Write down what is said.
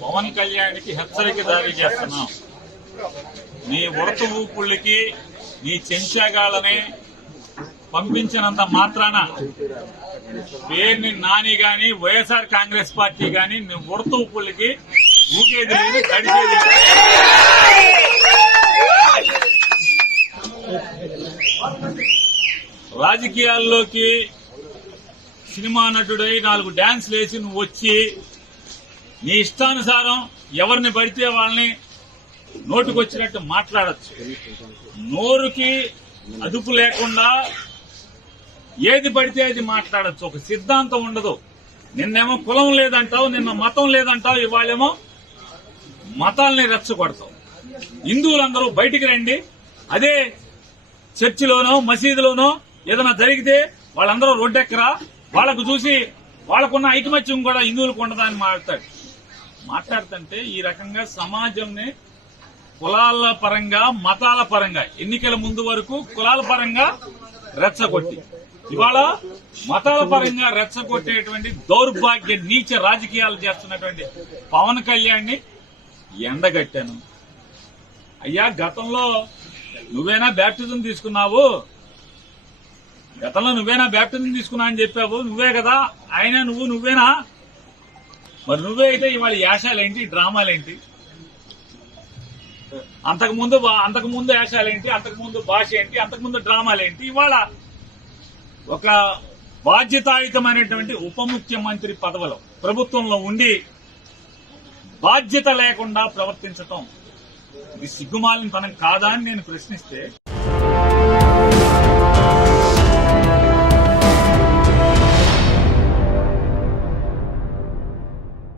పవన్ కళ్యాణ్కి హెచ్చరిక జారీ చేస్తున్నాం. నీ ఉడత ఊపుళ్ళకి నీ చెంచాగాళ్ళని పంపించినంత మాత్రాన పేరుని నాని గాని వైఎస్ఆర్ కాంగ్రెస్ పార్టీ గాని నీ ఉడత ఊపుళ్ళకి ఊగేది లేదు, కడిచేది లేదు. రాజకీయాల్లోకి సినిమా నటుడై 4 డాన్స్లు వేసి నువ్వు వచ్చి నీ ఇష్టానుసారం ఎవరిని పడితే వాళ్ళని నోటుకొచ్చినట్టు మాట్లాడచ్చు. నోరుకి అదుపు లేకుండా ఏది పడితే అది మాట్లాడచ్చు. ఒక సిద్ధాంతం ఉండదు. నిన్నేమో కులం లేదంటావు, నిన్న మతం లేదంటావు, ఇవాళేమో మతాల్ని రెచ్చగొడతావు. హిందువులందరూ బయటికి రండి, అదే చర్చిలోనో మసీదులోనో ఏదైనా జరిగితే వాళ్ళందరూ రోడ్డెక్కరా, వాళ్లకు చూసి వాళ్ళకున్న ఐకమత్యం కూడా హిందువులకు ఉండదని మాట్లాడుతుంటే ఈ రకంగా సమాజంని కులాల పరంగా మతాల పరంగా ఎన్నికల ముందు వరకు కులాల పరంగా రెచ్చగొట్టి ఇవాళ మతాల పరంగా రెచ్చగొట్టేటువంటి దౌర్భాగ్య నీచ రాజకీయాలు చేస్తున్నటువంటి పవన్ కళ్యాణ్ ని ఎండగట్టాను. అయ్యా, గతంలో నువ్వేనా బ్యాప్టిజం తీసుకున్నావు? గతంలో నువ్వేనా బ్యాప్టిజం తీసుకున్నా అని చెప్పావు. నువ్వే కదా ఆయన, నువ్వేనా? మరి నువ్వే అయితే ఇవాళ యాశాలేంటి, డ్రామాలేంటి? అంతకుముందు యాశాలేంటి, అంతకుముందు భాష ఏంటి, అంతకుముందు డ్రామాలేంటి? ఇవాళ ఒక బాధ్యతాయుతమైనటువంటి ఉప ముఖ్యమంత్రి పదవిలో ప్రభుత్వంలో ఉండి బాధ్యత లేకుండా ప్రవర్తించటం ఇది సిగ్గుమాలిన తనం కాదా అని నేను ప్రశ్నిస్తే